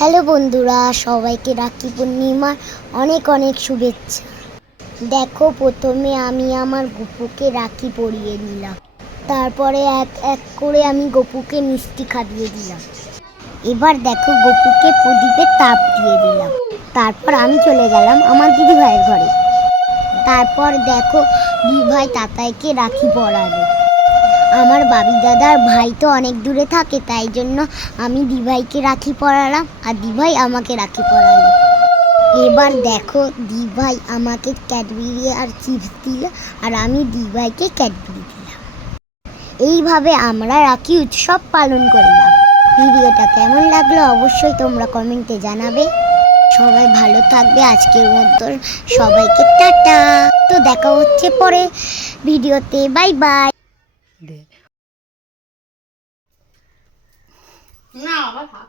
Hello বন্ধুরা, সবাইকে রাখি পূর্ণিমার অনেক অনেক শুভেচ্ছা। দেখো, প্রথমে আমি আমার গপুকে রাখি পরিয়ে নিলাম। তারপরে এক এক করে আমি গপুকে মিষ্টি খাইয়ে দিলাম। এবার দেখো, গপুকে প্রদীপে তাপ দিয়ে দিলাম। তারপর আমি চলে গেলাম আমার দিদি ভাইয়ের ঘরে। তারপর দেখো দিদি ভাই তাতাইকে রাখি পরালো। আমার বাবি দাদার ভাই তো অনেক দূরে থাকে, তাই জন্য আমি দিভাইকে রাখি পরালাম আর দিভাই আমাকে রাখি পরালো এবার দেখো, দিভাই আমাকে ক্যাডবেরি আর চিপস দিল আর আমি দিভাইকে ক্যাডবেরি দিলাম। এইভাবে আমরা রাখি উৎসব পালন করলাম। ভিডিওটা কেমন লাগল অবশ্যই তোমরা কমেন্টে জানাবে। সবাই ভালো থাকবে আজকের মতো সবাইকে টাটা। তো দেখা হচ্ছে পরে ভিডিওতে। Bye bye. না আবার থাক।